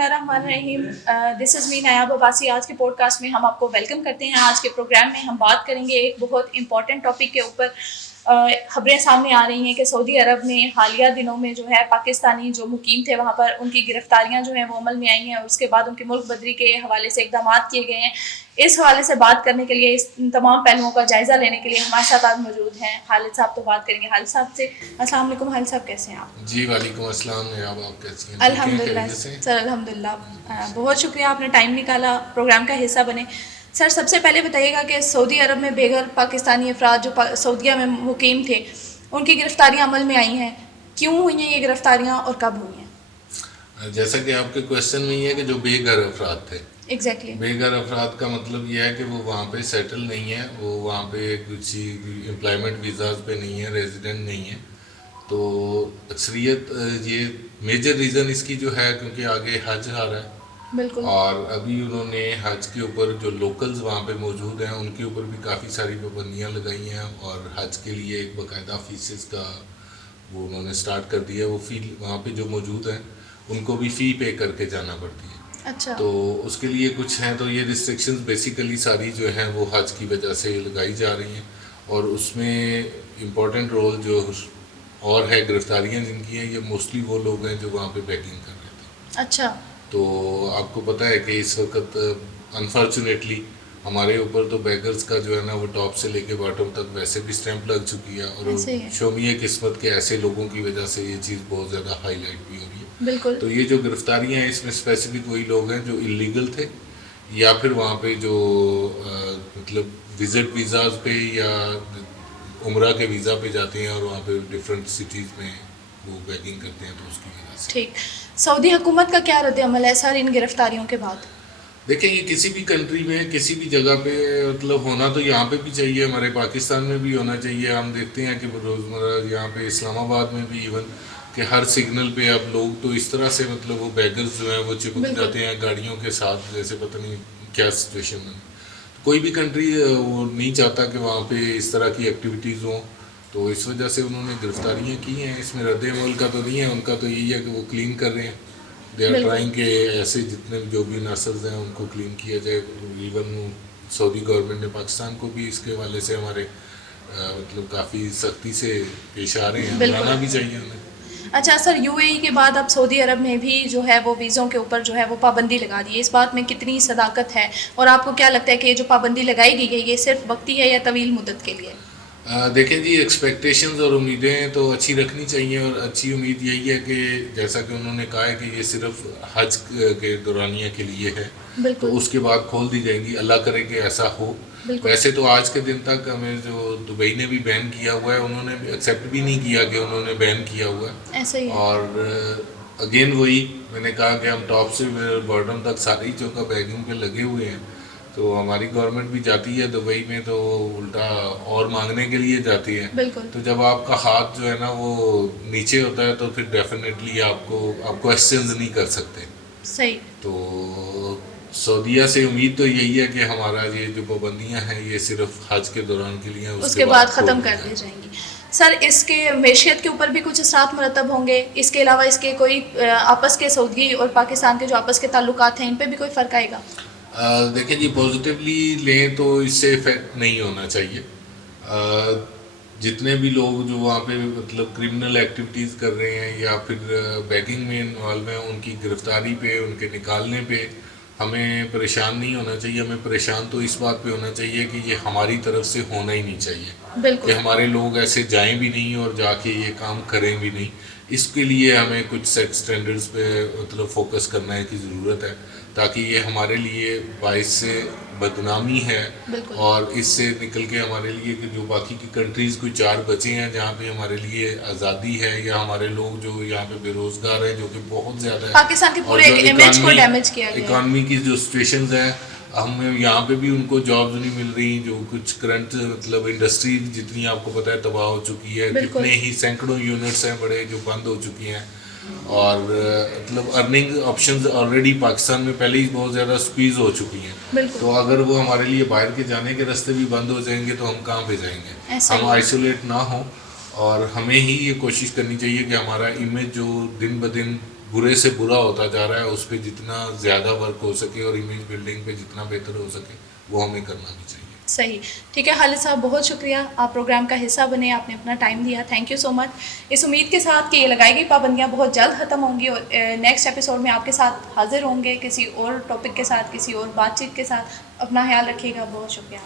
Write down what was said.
اللہ الرحمن الرحیم. دس از می نیاب عباسی. آج کے پوڈ کاسٹ میں ہم آپ کو ویلکم کرتے ہیں. آج کے پروگرام میں ہم بات کریں گے ایک بہت امپورٹنٹ ٹاپک کے اوپر. خبریں سامنے آ رہی ہیں کہ سعودی عرب میں حالیہ دنوں میں جو ہے پاکستانی جو مقیم تھے وہاں پر ان کی گرفتاریاں جو ہیں وہ عمل میں آئی ہیں اور اس کے بعد ان کی ملک بدری کے حوالے سے اقدامات کیے گئے ہیں. اس حوالے سے بات کرنے کے لیے, اس تمام پہلوؤں کا جائزہ لینے کے لیے ہمارے ساتھ آج موجود ہیں خالد صاحب. تو بات کریں گے خالد صاحب سے. السلام علیکم خالد صاحب, کیسے ہیں آپ؟ جی وعلیکم السلام. آپ کیسی ہیں؟ الحمد للہ سر, الحمد للہ. بہت شکریہ, آپ نے ٹائم نکالا پروگرام کا حصہ بنے. سر سب سے پہلے بتائیے گا کہ سعودی عرب میں بے گھر پاکستانی افراد جو سعودیہ میں مقیم تھے ان کی گرفتاریاں عمل میں آئی ہیں. کیوں ہوئی ہیں یہ گرفتاریاں اور کب ہوئی ہیں؟ جیسا کہ آپ کے کوشچن میں یہ ہے کہ جو بے گھر افراد تھے, ایگزیکٹلی بے گھر افراد کا مطلب یہ ہے کہ وہ وہاں پہ سیٹل نہیں ہے, وہ وہاں پہ کچھ امپلائمنٹ ویزاز پہ نہیں ہے, ریزیڈنٹ نہیں ہے. تو اکثریت یہ میجر ریزن اس کی جو ہے کیونکہ آگے حج آ رہا ہے, بالکل, اور ابھی انہوں نے حج کے اوپر جو لوکلز وہاں پہ موجود ہیں ان کے اوپر بھی کافی ساری پابندیاں لگائی ہیں, اور حج کے لیے ایک باقاعدہ فیسز کا وہ انہوں نے سٹارٹ کر دیا. وہ فی وہاں پہ جو موجود ہیں ان کو بھی فی پے کر کے جانا پڑتی ہے. اچھا, تو اس کے لیے کچھ ہیں, تو یہ ریسٹرکشنز بیسیکلی ساری جو ہیں وہ حج کی وجہ سے لگائی جا رہی ہیں. اور اس میں امپورٹنٹ رول جو اور ہے گرفتاریاں جن کی ہیں, یہ موسٹلی وہ لوگ ہیں جو وہاں پہ بیکنگ کر رہے تھے. اچھا, تو آپ کو پتہ ہے کہ اس وقت انفارچونیٹلی ہمارے اوپر تو بیگرز کا جو ہے نا وہ ٹاپ سے لے کے باٹم تک ویسے بھی اسٹیمپ لگ چکی ہے, اور شومیہ قسمت کے ایسے لوگوں کی وجہ سے یہ چیز بہت زیادہ ہائی لائٹ بھی ہو رہی ہے. بالکل. تو یہ جو گرفتاریاں ہیں اس میں اسپیسیفک وہی لوگ ہیں جو انلیگل تھے, یا پھر وہاں پہ جو مطلب وزٹ ویزاز پہ یا عمرہ کے ویزا پہ جاتے ہیں اور وہاں پہ ڈفرینٹ سٹیز میں وہ بیکنگ کرتے ہیں, تو اس کی وجہ سے. ٹھیک. سعودی حکومت کا کیا رد عمل ہے سر ان گرفتاریوں کے بعد؟ دیکھیں یہ کسی بھی کنٹری میں کسی بھی جگہ پہ مطلب ہونا تو یہاں پہ بھی چاہیے, ہمارے پاکستان میں بھی ہونا چاہیے. ہم دیکھتے ہیں کہ روزمرہ یہاں پہ اسلام آباد میں بھی ایون کہ ہر سگنل پہ اب لوگ تو اس طرح سے مطلب وہ بیگرز جو ہیں وہ چپک جاتے ہیں گاڑیوں کے ساتھ, جیسے پتہ نہیں کیا سچویشن ہے. کوئی بھی کنٹری وہ نہیں چاہتا کہ وہاں پہ اس طرح کی ایکٹیویٹیز ہوں, تو اس وجہ سے انہوں نے گرفتاریاں کی ہیں. اس میں رد عمل کا تو نہیں ہے, ان کا تو یہی ہے کہ وہ کلین کر رہے ہیں. دے آر ٹرائنگ کہ ایسے جتنے جو بھی نرسز ہیں ان کو کلین کیا جائے. ایون سعودی گورنمنٹ نے پاکستان کو بھی اس کے حوالے سے ہمارے مطلب کافی سختی سے پیش آ رہے ہیں, بنانا بھی چاہیے انہیں. اچھا سر, یو اے ای کے بعد اب سعودی عرب میں بھی جو ہے وہ ویزوں کے اوپر جو ہے وہ پابندی لگا دی ہے. اس بات میں کتنی صداقت ہے, اور آپ کو کیا لگتا ہے کہ یہ جو پابندی لگائی دی گئی یہ صرف وقتی ہے یا طویل مدت کے لیے؟ دیکھیں جی, ایکسپیکٹیشنز اور امیدیں تو اچھی رکھنی چاہیے, اور اچھی امید یہی ہے کہ جیسا کہ انہوں نے کہا ہے کہ یہ صرف حج کے دورانیہ کے لیے ہے, تو اس کے بعد کھول دی جائیں گی. اللہ کرے کہ ایسا ہو. ویسے تو آج کے دن تک ہمیں جو دبئی نے بھی بین کیا ہوا ہے, انہوں نے بھی ایکسیپٹ بھی نہیں کیا کہ انہوں نے بین کیا ہوا ہے. اور اگین وہی میں نے کہا کہ ہم ٹاپ سے باٹم تک ساری چوکا بیگنگ پہ لگے ہوئے ہیں. تو ہماری گورنمنٹ بھی جاتی ہے دبئی میں تو الٹا اور مانگنے کے لیے جاتی ہے. تو جب آپ کا ہاتھ جو ہے نا وہ نیچے ہوتا ہے تو پھر ڈیفینیٹلی آپ کو ایکسچینج نہیں کر سکتے. صحیح. تو سعودیہ سے امید تو یہی ہے کہ ہمارا یہ جو پابندیاں ہیں یہ صرف حج کے دوران کے لیے ہیں, اس کے بعد ختم کر دی جائیں گی. سر اس کے معیشت کے اوپر بھی کچھ اثرات مرتب ہوں گے. اس کے علاوہ اس کے کوئی آپس کے سعودی اور پاکستان کے جو آپس کے تعلقات ہیں ان پہ بھی کوئی فرق آئے گا؟ دیکھیں جی, پازیٹیولی لیں تو اس سے افیکٹ نہیں ہونا چاہیے. جتنے بھی لوگ جو وہاں پہ مطلب کرمنل ایکٹیویٹیز کر رہے ہیں یا پھر بیکنگ میں انوالو ہیں, ان کی گرفتاری پہ, ان کے نکالنے پہ ہمیں پریشان نہیں ہونا چاہیے. ہمیں پریشان تو اس بات پہ ہونا چاہیے کہ یہ ہماری طرف سے ہونا ہی نہیں چاہیے, کہ ہمارے لوگ ایسے جائیں بھی نہیں اور جا کے یہ کام کریں بھی نہیں. اس کے لیے ہمیں کچھ سیٹ سٹینڈرڈز پہ مطلب فوکس کرنے کی ضرورت ہے, تاکہ یہ ہمارے لیے باعث سے بدنامی ہے. اور اس سے نکل کے ہمارے لیے کہ جو باقی کی کنٹریز کوئی 4 بچے ہیں جہاں پہ ہمارے لیے آزادی ہے, یا ہمارے لوگ جو یہاں پہ بے روزگار ہیں جو کہ بہت زیادہ ہے, پاکستان کے پورے امیج کو ڈیمیج کیا گیا ہے. اکانومی کی جو سچویشنز ہیں, ہم یہاں پہ بھی ان کو جابز نہیں مل رہی. جو کچھ کرنٹ مطلب انڈسٹری جتنی آپ کو پتہ ہے تباہ ہو چکی ہے, کتنے ہی سینکڑوں یونٹس ہیں بڑے جو بند ہو چکی ہیں, اور مطلب ارننگ آپشنز آلریڈی پاکستان میں پہلے ہی بہت زیادہ سکویز ہو چکی ہیں. تو اگر وہ ہمارے لیے باہر کے جانے کے راستے بھی بند ہو جائیں گے تو ہم کہاں پہ جائیں گے؟ ہم آئسولیٹ نہ ہوں, اور ہمیں ہی یہ کوشش کرنی چاہیے کہ ہمارا امیج جو دن بدن برے سے برا ہوتا جا رہا ہے اس پہ جتنا زیادہ ورک ہو سکے اور امیج بلڈنگ پہ جتنا بہتر ہو سکے وہ ہمیں کرنا بھی چاہیے. صحیح. ٹھیک ہے خالد صاحب، بہت شکریہ، آپ پروگرام کا حصہ بنے، آپ نے اپنا ٹائم دیا، تھینک یو سو مچ. اس امید کے ساتھ کہ یہ لگائی گئی پابندیاں بہت جلد ختم ہوں گی اور نیکسٹ ایپیسوڈ میں آپ کے ساتھ حاضر ہوں گے کسی اور ٹاپک کے ساتھ، کسی اور بات چیت کے ساتھ. اپنا خیال رکھیے گا. بہت شکریہ.